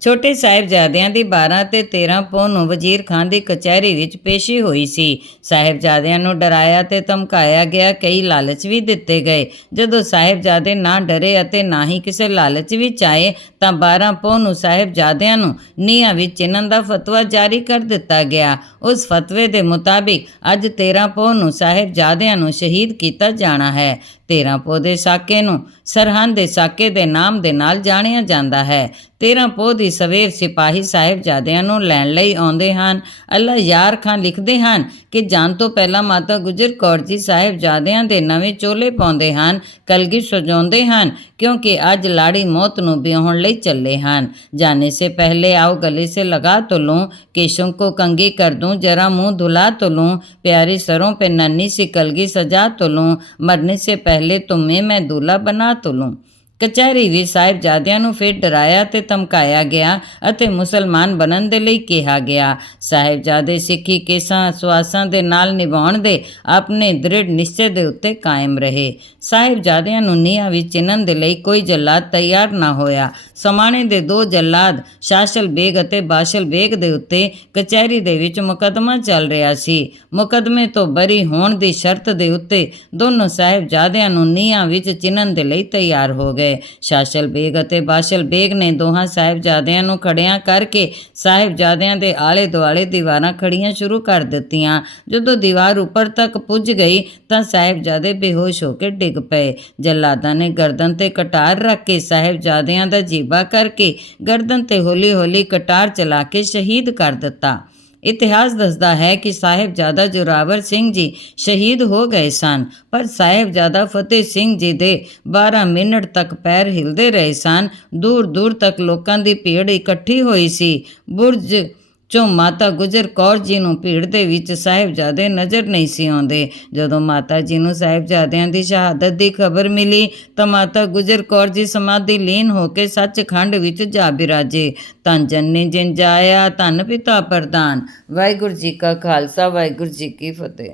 ਛੋਟੇ ਸਾਹਿਬਜ਼ਾਦਿਆਂ ਦੀ 12 ਤੇ 13 ਪੋਹ ਨੂੰ ਵਜ਼ੀਰ ਖਾਨ ਦੀ ਕਚਹਿਰੀ ਵਿੱਚ ਪੇਸ਼ੀ ਹੋਈ ਸੀ। ਸਾਹਿਬਜ਼ਾਦਿਆਂ ਨੂੰ ਡਰਾਇਆ ਤੇ ਧਮਕਾਇਆ ਗਿਆ, ਕਈ ਲਾਲਚ ਵੀ ਦਿੱਤੇ ਗਏ। ਜਦੋਂ ਸਾਹਿਬਜ਼ਾਦੇ ਨਾ ਡਰੇ ਅਤੇ ਨਾ ਹੀ ਕਿਸੇ ਲਾਲਚ ਵਿੱਚ ਆਏ, ਤਾਂ 12 ਪੋਹ ਨੂੰ ਸਾਹਿਬਜ਼ਾਦਿਆਂ ਨੂੰ ਨੀਹਾਂ ਵਿੱਚ ਚਿਣਨ ਦਾ ਫਤਵਾ ਜਾਰੀ ਕਰ ਦਿੱਤਾ ਗਿਆ। ਉਸ ਫਤਵੇ ਦੇ ਮੁਤਾਬਿਕ ਅੱਜ 13 ਪੋਹ ਨੂੰ ਸਾਹਿਬਜ਼ਾਦਿਆਂ ਨੂੰ ਸ਼ਹੀਦ ਕੀਤਾ ਜਾਣਾ ਹੈ। 13 ਪੋਹ ਦੇ ਸਾਕੇ ਨੂੰ ਸਰਹੰਦ ਦੇ ਸਾਕੇ ਦੇ ਨਾਮ ਦੇ ਨਾਲ ਜਾਣਿਆ ਜਾਂਦਾ ਹੈ। 13 ਪੋਹ ਦੀ ਸਵੇਰ ਸਿਪਾਹੀ ਸਾਹਿਬਜ਼ਾਦਿਆਂ ਨੂੰ ਲੈਣ ਲਈ ਆਉਂਦੇ ਹਨ ਅੱਲਾ ਯਾਰ ਖਾਨ ਲਿਖਦੇ ਹਨ ਕਿ ਜਾਣ ਤੋਂ ਪਹਿਲਾਂ ਮਾਤਾ ਗੁਜਰ ਕੌਰ ਜੀ ਸਾਹਿਬਜ਼ਾਦਿਆਂ ਦੇ ਨਵੇਂ ਚੋਲੇ ਪਾਉਂਦੇ ਹਨ ਕਲਗੀ ਸਜਾਉਂਦੇ ਹਨ क्योंकि आज लाड़ी मौत ਨੂੰ ਵਿਆਹਣ ਲਈ ਚੱਲੇ ਹਨ जाने से पहले आओ गले से लगा तो लूं केशों को कंगी कर दूं जरा मुंह धुला तो लूं प्यारी सरों पे नन्ही सी कलगी सजा तो लूं मरने से पहले तुम्हें मैं दूल्हा बना तो लूं ਕਚਹਿਰੀ ਵਿੱਚ ਸਾਹਿਬਜ਼ਾਦਿਆਂ ਨੂੰ ਫਿਰ ਡਰਾਇਆ ਤੇ ਧਮਕਾਇਆ ਗਿਆ ਅਤੇ ਮੁਸਲਮਾਨ ਬਣਨ ਦੇ ਲਈ ਕਿਹਾ ਗਿਆ। ਸਾਹਿਬਜ਼ਾਦੇ ਸਿੱਖੀ ਕੇਸਾਂ, ਸਵਾਸਾਂ ਦੇ ਨਾਲ ਨਿਭਾਉਣ ਦੇ ਆਪਣੇ ਦ੍ਰਿੜ ਨਿਸ਼ਚੇ ਦੇ ਉੱਤੇ ਕਾਇਮ ਰਹੇ। ਸਾਹਿਬਜ਼ਾਦਿਆਂ ਨੂੰ ਨੀਹਾਂ ਵਿੱਚ ਚਿਣਨ ਦੇ ਲਈ ਕੋਈ ਜੱਲਾਦ ਤਿਆਰ ਨਾ ਹੋਇਆ। ਸਮਾਣੇ ਦੇ ਦੋ ਜੱਲਾਦ, ਸ਼ਾਸ਼ਲ ਬੇਗ ਅਤੇ ਬਾਸ਼ਲ ਬੇਗ ਦੇ ਉੱਤੇ ਕਚਹਿਰੀ ਦੇ ਵਿੱਚ ਮੁਕੱਦਮਾ ਚੱਲ ਰਿਹਾ ਸੀ। ਮੁਕੱਦਮੇ ਤੋਂ ਬਰੀ ਹੋਣ ਦੀ ਸ਼ਰਤ ਦੇ ਉੱਤੇ ਦੋਨੋਂ ਸਾਹਿਬਜ਼ਾਦਿਆਂ ਨੂੰ ਨੀਹਾਂ ਵਿੱਚ ਚਿਣਨ ਦੇ ਲਈ ਤਿਆਰ ਹੋ ਗਏ। ਸ਼ਾਸ਼ਲ ਬੇਗ ਅਤੇ ਬਾਸ਼ਲ ਬੇਗ ਨੇ ਦੋਹਾਂ ਸਾਹਿਬਜ਼ਾਦਿਆਂ ਨੂੰ ਖੜਿਆਂ ਕਰਕੇ ਸਾਹਿਬਜ਼ਾਦਿਆਂ ਦੇ ਆਲੇ ਦੁਆਲੇ ਦੀਵਾਰਾਂ ਖੜੀਆਂ ਸ਼ੁਰੂ ਕਰ ਦਿੱਤੀਆਂ। ਜਦੋਂ ਦੀਵਾਰ ਉੱਪਰ ਤੱਕ ਪੁੱਜ ਗਈ ਤਾਂ ਸਾਹਿਬਜ਼ਾਦੇ ਬੇਹੋਸ਼ ਹੋ ਕੇ ਡਿੱਗ ਪਏ। ਜੱਲਾਦਾਂ ਨੇ ਗਰਦਨ ਤੇ ਕਟਾਰ ਰੱਖ ਕੇ ਸਾਹਿਬਜ਼ਾਦਿਆਂ ਦਾ ਜੀਬਾ ਕਰਕੇ ਗਰਦਨ ਤੇ ਹੌਲੀ-ਹੌਲੀ ਕਟਾਰ ਚਲਾ ਕੇ ਸ਼ਹੀਦ ਕਰ ਦਿੱਤਾ। ਇਤਿਹਾਸ ਦੱਸਦਾ ਹੈ ਕਿ ਸਾਹਿਬਜ਼ਾਦਾ ਜੋਰਾਵਰ ਸਿੰਘ ਜੀ ਸ਼ਹੀਦ ਹੋ ਗਏ ਸਨ, ਪਰ ਸਾਹਿਬਜ਼ਾਦਾ ਫਤਿਹ ਸਿੰਘ ਜੀ ਦੇ 12 ਮਿੰਟ ਤੱਕ ਪੈਰ ਹਿਲਦੇ ਰਹੇ ਸਨ। ਦੂਰ ਦੂਰ ਤੱਕ ਲੋਕਾਂ ਦੀ ਭੀੜ ਇਕੱਠੀ ਹੋਈ ਸੀ। ਬੁਰਜ ਚੋਂ ਮਾਤਾ ਗੁਜਰ ਕੌਰ ਜੀ ਨੂੰ ਭੀੜ ਦੇ ਵਿੱਚ ਸਾਹਿਬਜ਼ਾਦੇ ਨਜ਼ਰ ਨਹੀਂ ਸੀ ਆਉਂਦੇ। ਜਦੋਂ ਮਾਤਾ ਜੀ ਨੂੰ ਸਾਹਿਬਜ਼ਾਦਿਆਂ ਦੀ ਸ਼ਹਾਦਤ ਦੀ ਖਬਰ ਮਿਲੀ, ਤਾਂ ਮਾਤਾ ਗੁਜਰ ਕੌਰ ਜੀ ਸਮਾਧੀ ਲੀਨ ਹੋ ਕੇ ਸੱਚਖੰਡ ਵਿੱਚ ਜਾ ਬਿਰਾਜੇ। ਧੰਨ ਜੰਨੀ ਜਿਨ ਜਾਇਆ, ਧੰਨ ਪਿਤਾ ਪ੍ਰਦਾਨ ਵਾਹਿਗੁਰੂ ਜੀ ਕਾ ਖਾਲਸਾ, ਵਾਹਿਗੁਰੂ ਜੀ ਕੀ ਫਤਿਹ।